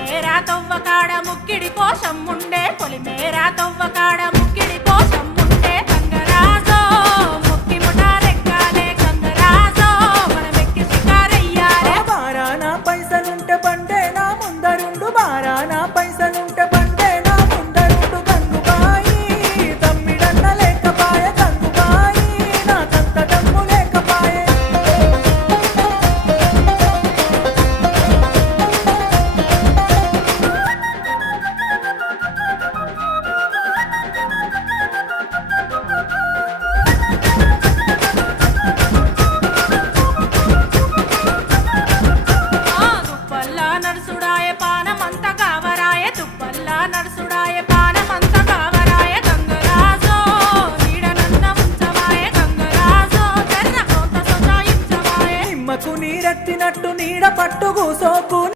పొలిమేరా తవ్వకాడ ముక్కిడి కోసం ఉండే పొలిమేరా తవ్వకాడ ముక్కిడి కోసం ఉండే గంగరాజో ముక్కి ముఠారెక్కాలే గంగరాజో మనమెక్కి షికారయ్యాలే బారాన పైసలుంటే బండే నా ముందరుండు బారాన పైసలుంటే బండే నా ముందరుండు గంగుబాయి తమ్మిడన్న లేకపాయ గంగుబాయి నాకంత డమ్ము లేకపాయే తుప్పల్లా నడుసుడాయ పానమంత కావరాయ తుప్పల్లా నడుసుడాయ పానమంత కావరాయ గంగరాజో నీడనన్న ఉంచవాయ గంగరాజో తెర్ర కోత సొచాయించవాయ నిమ్మకు నీరెత్తినట్టు నీడ పట్టు కూసోకు